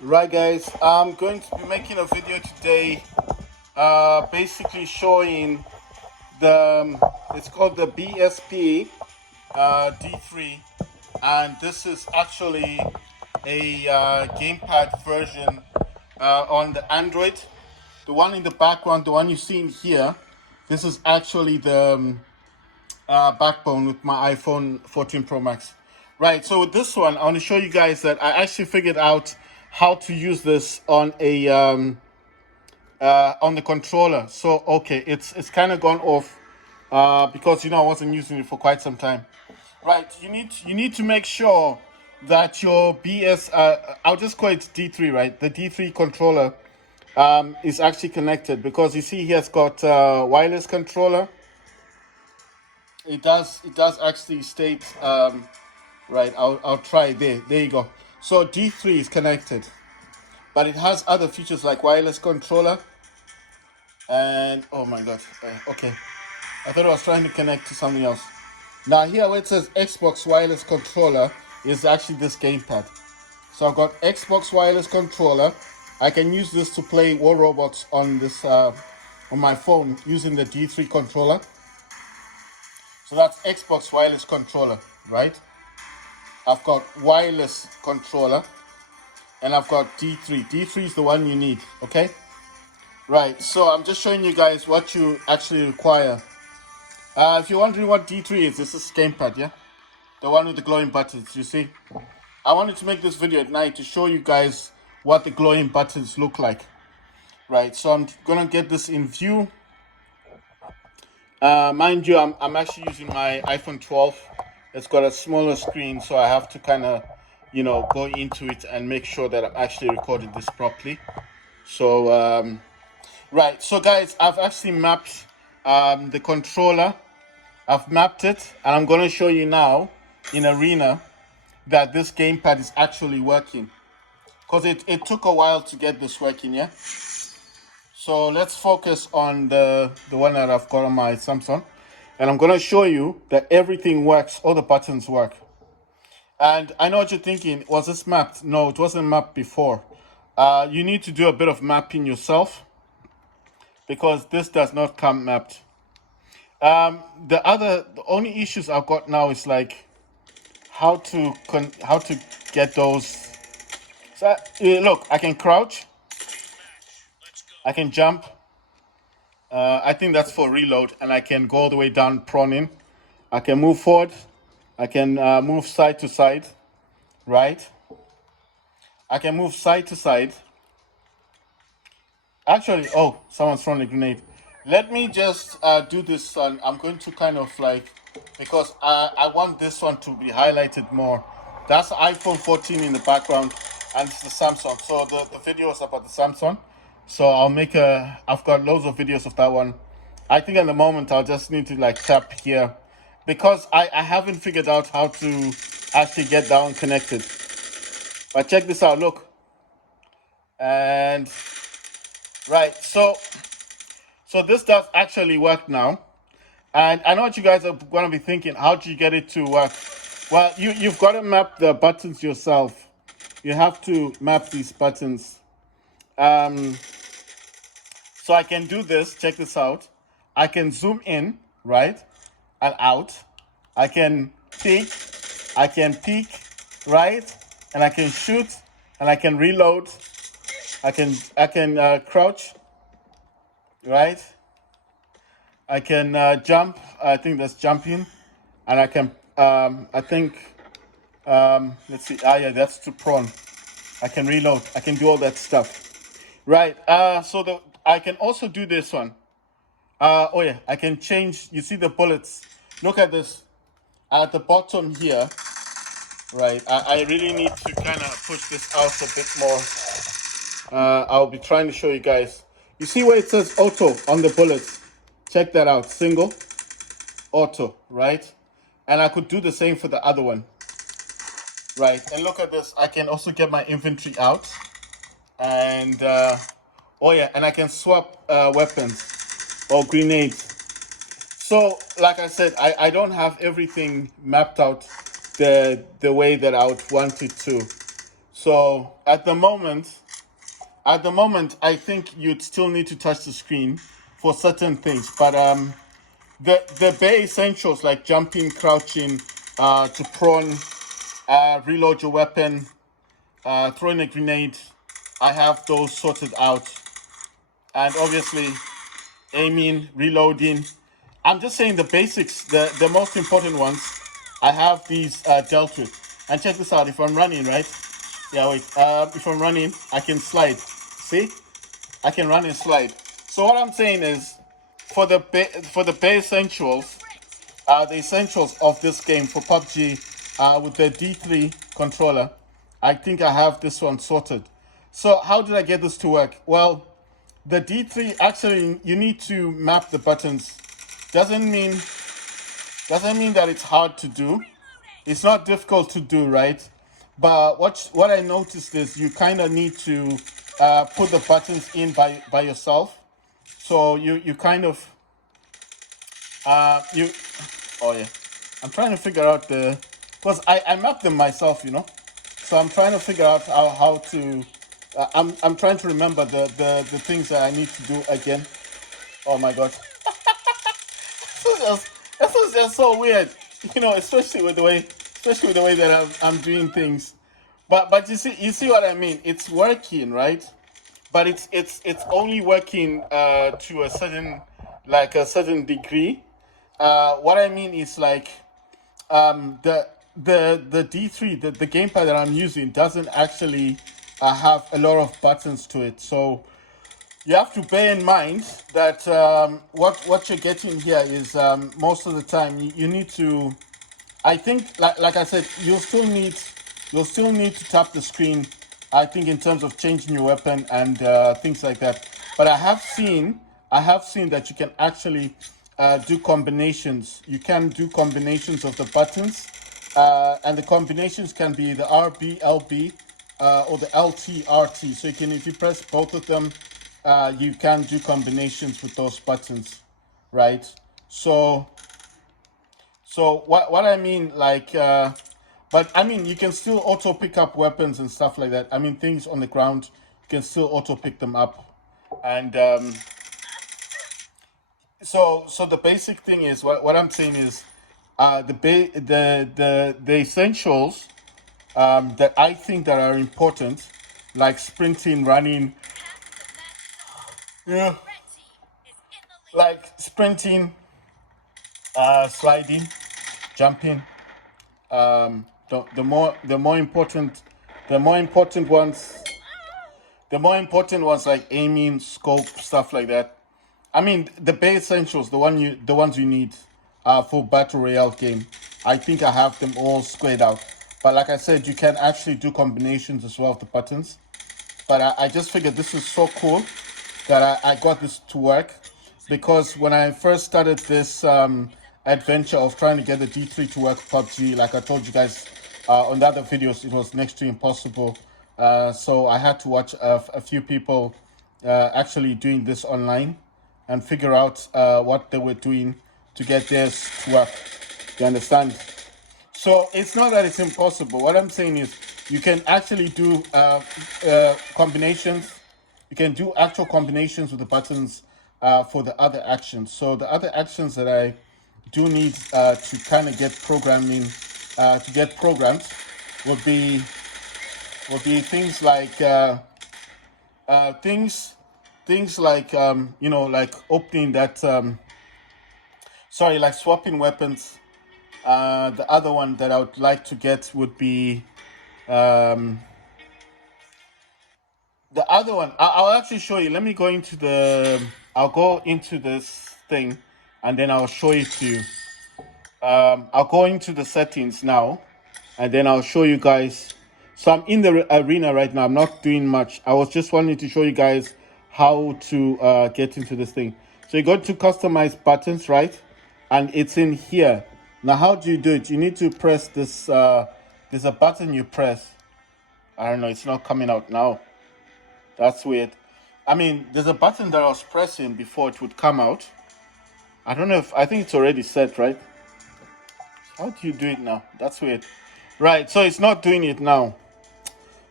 Right, guys, I'm going to be making a video today, basically showing it's called the BSP D3, and this is actually a gamepad version on the Android. The one in the background, the one you see in here, this is actually the backbone with my iPhone 14 Pro Max. Right, so with this one, I want to show you guys that I actually figured out how to use this on the controller. So okay, it's kind of gone off because I wasn't using it for quite some time. Right, you need to make sure that your I'll just call it D3, right? The D3 controller is actually connected, because you see here it's got wireless controller. It does actually state right. I'll try there you go. So D3 is connected, but it has other features like wireless controller and oh my god. Okay, I thought I was trying to connect to something else. Now here where it says Xbox wireless controller is actually this gamepad. So I've got Xbox wireless controller. I can use this to play War Robots on this on my phone using the D3 controller. So that's Xbox wireless controller, right? I've got wireless controller and I've got D3. D3 is the one you need, okay? Right, so I'm just showing you guys what you actually require. If you're wondering what D3 is, this is gamepad, yeah? The one with the glowing buttons, you see? I wanted to make this video at night to show you guys what the glowing buttons look like. Right, so I'm gonna get this in view. Mind you, I'm actually using my iPhone 12. It's got a smaller screen, so I have to kind of, go into it and make sure that I'm actually recording this properly. So, right, so guys, I've actually mapped the controller. I've mapped it, and I'm going to show you now in Arena that this gamepad is actually working. Because it took a while to get this working, yeah? So let's focus on the one that I've got on my Samsung. And I'm going to show you that everything works, all the buttons work. And I know what you're thinking, was this mapped? No, it wasn't mapped before. You need to do a bit of mapping yourself, because this does not come mapped. The only issues I've got now is like how to get those. So look, I can crouch, I can jump. I think that's for reload, and I can go all the way down proning. I can move forward. I can move side to side, right? I can move side to side. Actually, oh, someone's throwing a grenade. Let me just do this one. I'm going to kind of like, because I want this one to be highlighted more. That's iPhone 14 in the background, and it's the Samsung. So the video is about the Samsung. So I've got loads of videos of that one. I think at the moment I'll just need to like tap here, because I haven't figured out how to actually get that one connected. But check this out, look. And right, so this does actually work now. And I know what you guys are going to be thinking, how do you get it to work? Well, you've got to map the buttons yourself. You have to map these buttons. So I can do this, check this out. I can zoom in, right, and out. I can peek, right, and I can shoot, and I can reload. I can crouch, right? I can jump. I think that's jumping, and I can let's see. Yeah, that's to prone. I can reload. I can do all that stuff. Right. So I can also do this one. Oh yeah, I can change. You see the bullets. Look at this at the bottom here. Right. I really need to kind of push this out a bit more. I'll be trying to show you guys. You see where it says auto on the bullets? Check that out. Single, auto, right? And I could do the same for the other one. Right. And look at this. I can also get my inventory out. And oh yeah, and I can swap weapons or grenades. So like I said, I don't have everything mapped out the way that I would want it to. So at the moment, I think you'd still need to touch the screen for certain things. But the bare essentials like jumping, crouching, to prone, reload your weapon, throwing a grenade, I have those sorted out. And obviously, aiming, reloading. I'm just saying the basics, the most important ones. I have these dealt with. And check this out. If I'm running, right? Yeah, wait. If I'm running, I can slide. See? I can run and slide. So what I'm saying is, for the bare essentials, the essentials of this game for PUBG, with the D3 controller, I think I have this one sorted. So how did I get this to work? Well, the D3, actually, you need to map the buttons. Doesn't mean that it's hard to do. It's not difficult to do, right? But what I noticed is you kind of need to put the buttons in by yourself. So you kind of you oh yeah, I'm trying to figure out because I mapped them myself, So I'm trying to figure out how to. I'm trying to remember the things that I need to do again. Oh my god, this is just so weird, especially with the way that I'm doing things. But you see what I mean? It's working, right? But it's only working to a certain degree. What I mean is like the D3, the gamepad that I'm using doesn't actually have a lot of buttons to it. So you have to bear in mind that what you're getting here is most of the time you need to. I think, like I said, you'll still need to tap the screen. I think in terms of changing your weapon and things like that. But I have seen that you can actually do combinations. You can do combinations of the buttons, and the combinations can be the RB, LB, or the LT, RT. So if you press both of them, you can do combinations with those buttons, right? So what I mean, like, but I mean, you can still auto pick up weapons and stuff like that. I mean, things on the ground, you can still auto pick them up, and so the basic thing is what I'm saying is, the essentials that I think that are important, like sprinting, running, yeah, like sprinting, sliding, jumping. The more important ones, like aiming, scope, stuff like that. I mean, the bare essentials, the ones you need for battle royale game. I think I have them all squared out. But like I said, you can actually do combinations as well of the buttons. But I just figured this is so cool that I got this to work, because when I first started this adventure of trying to get the D3 to work PUBG, like I told you guys on the other videos, it was next to impossible. So I had to watch a few people actually doing this online and figure out what they were doing to get this to work. You understand? So it's not that it's impossible. What I'm saying is you can actually do combinations. You can do actual combinations with the buttons for the other actions. So the other actions that I do need to kind of get programming, to get programmed, would be things like things like like opening that. Sorry, like swapping weapons. The other one that I would like to get would be um, the other one. I'll actually show you. Let me go into the. I'll go into this thing, and then I'll show it to you. I'll go into the settings now, and then I'll show you guys. So I'm in the arena right now. I'm not doing much. I was just wanting to show you guys how to get into this thing. So you go to customize buttons, right? And it's in here. Now, how do you do it? You need to press this. There's a button you press. I don't know. It's not coming out now. That's weird. I mean, there's a button that I was pressing before it would come out. I don't know if, I think it's already set, right? How do you do it now? That's weird. Right, so it's not doing it now.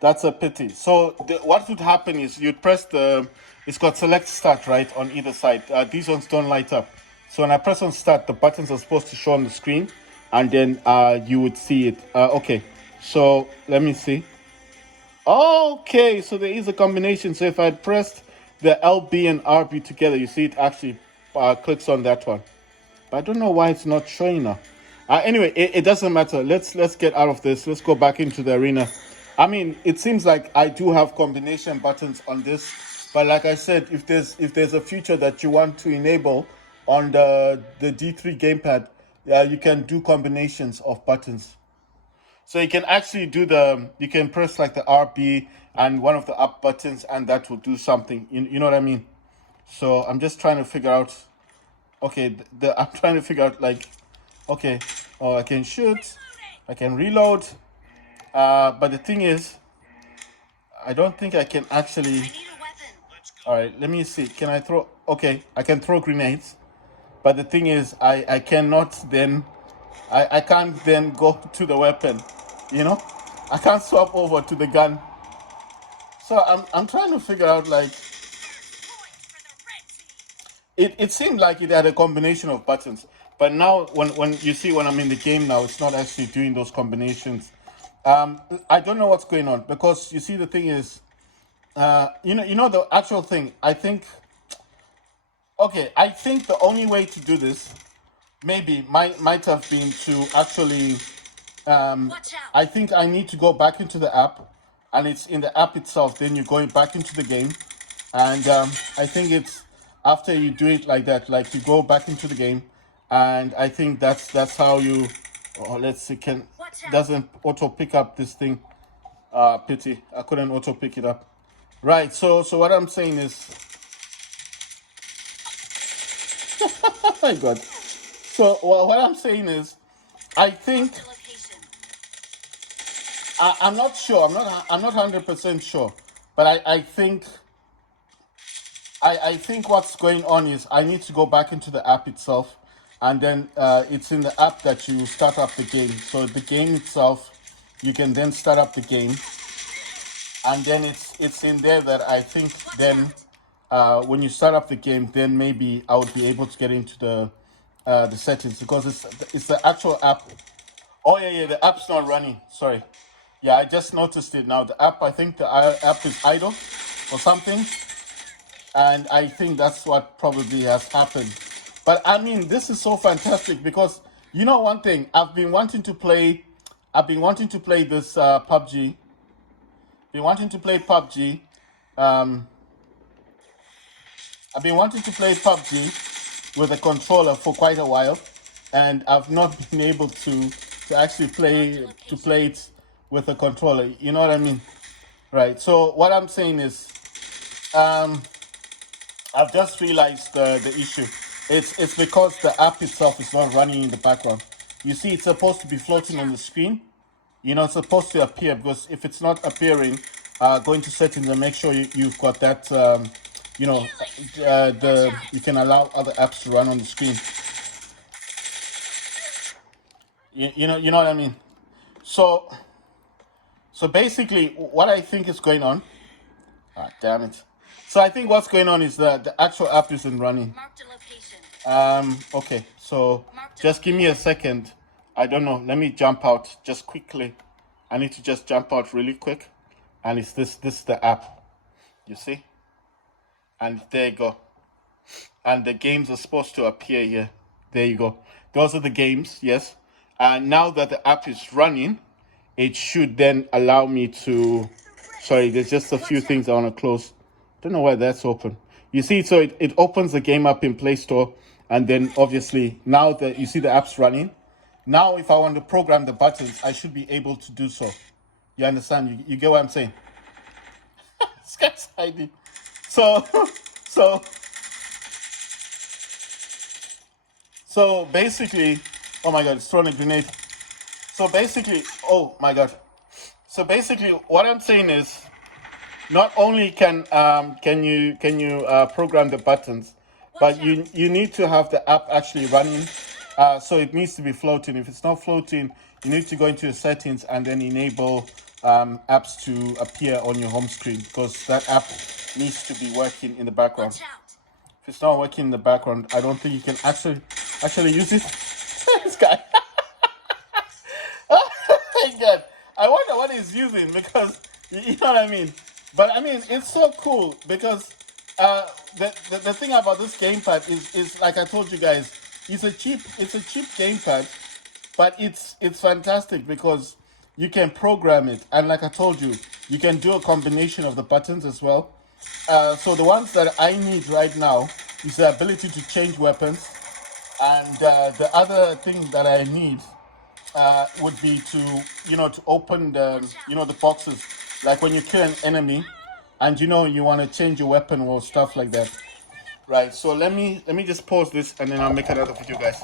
That's a pity. So what would happen is you'd press it's got select start, right, on either side. These ones don't light up. So when I press on start, the buttons are supposed to show on the screen, and then you would see it. Okay, so let me see. Okay, so there is a combination. So if I pressed the LB and RB together, you see it actually clicks on that one. But I don't know why it's not showing now. Anyway, it doesn't matter. Let's get out of this. Let's go back into the arena. I mean, it seems like I do have combination buttons on this, but like I said, if there's a feature that you want to enable on the D3 gamepad, you can do combinations of buttons. So you can actually you can press like the RB and one of the up buttons, and that will do something. You know what I mean? So I'm just trying to figure out. Okay, I'm trying to figure out like, okay, oh, I can shoot, I can reload, but the thing is, I don't think I can actually. All right, let me see. Can I throw? Okay, I can throw grenades, but the thing is, I cannot then, I can't then go to the weapon, you know, I can't swap over to the gun. So I'm trying to figure out like. It seemed like it had a combination of buttons, but now when you see when I'm in the game now, it's not actually doing those combinations. I don't know what's going on because you see the thing is, you know the actual thing. I think, okay, I think the only way to do this maybe might have been to actually. I think I need to go back into the app, and it's in the app itself. Then you're going back into the game, and I think it's after you do it like that, like you go back into the game, and I think that's how you. Oh, let's see, doesn't auto pick up this thing. Pity I couldn't auto pick it up. Right. So what I'm saying is, oh my God. So what I'm saying is, I think. I'm not sure. I'm not 100% sure, but I think I think what's going on is I need to go back into the app itself, and then it's in the app that you start up the game. So the game itself, you can then start up the game, and then it's in there that I think then when you start up the game, then maybe I would be able to get into the settings because it's the actual app. Oh yeah, the app's not running. Sorry. Yeah, I just noticed it now. The app, I think the app is idle or something. And I think that's what probably has happened. But I mean, this is so fantastic because you know one thing, I've been wanting to play this PUBG. Been wanting to play PUBG. I've been wanting to play PUBG with a controller for quite a while, and I've not been able to actually play it with a controller. You know what I mean? Right. So what I'm saying is, I've just realized the issue. It's because the app itself is not running in the background. You see, it's supposed to be floating on the screen. You know, it's supposed to appear because if it's not appearing, go into settings and make sure you've got that. You know, you can allow other apps to run on the screen. You know what I mean. So basically, what I think is going on. Ah, damn it. So I think what's going on is that the actual app isn't running. Okay, so just give me a second. I don't know. Let me jump out just quickly. I need to just jump out really quick. And it's this is the app. You see? And there you go. And the games are supposed to appear here. There you go. Those are the games, yes. And now that the app is running, it should then allow me to. Sorry, there's just a few things I want to close. Don't know why that's open. You see, so it opens the game up in Play Store, and then obviously now that you see the app's running, now if I want to program the buttons, I should be able to do so. You understand? You get what I'm saying? This guy's hiding. So basically, oh my God, it's throwing a grenade. So basically, oh my God. So basically, what I'm saying is, not only can you program the buttons, but you need to have the app actually running. So it needs to be floating. If it's not floating, you need to go into your settings and then enable apps to appear on your home screen, because that app needs to be working in the background. If it's not working in the background, I don't think you can actually use it. This guy. Thank God. I wonder what he's using, because you know what I mean. But I mean, it's so cool because the thing about this gamepad is like I told you guys, it's a cheap gamepad, but it's fantastic because you can program it, and like I told you, you can do a combination of the buttons as well. So the ones that I need right now is the ability to change weapons, and the other thing that I need would be to to open the the boxes, like when you kill an enemy, and you want to change your weapon or stuff like that, right? So let me just pause this, and then I'll make another video, guys.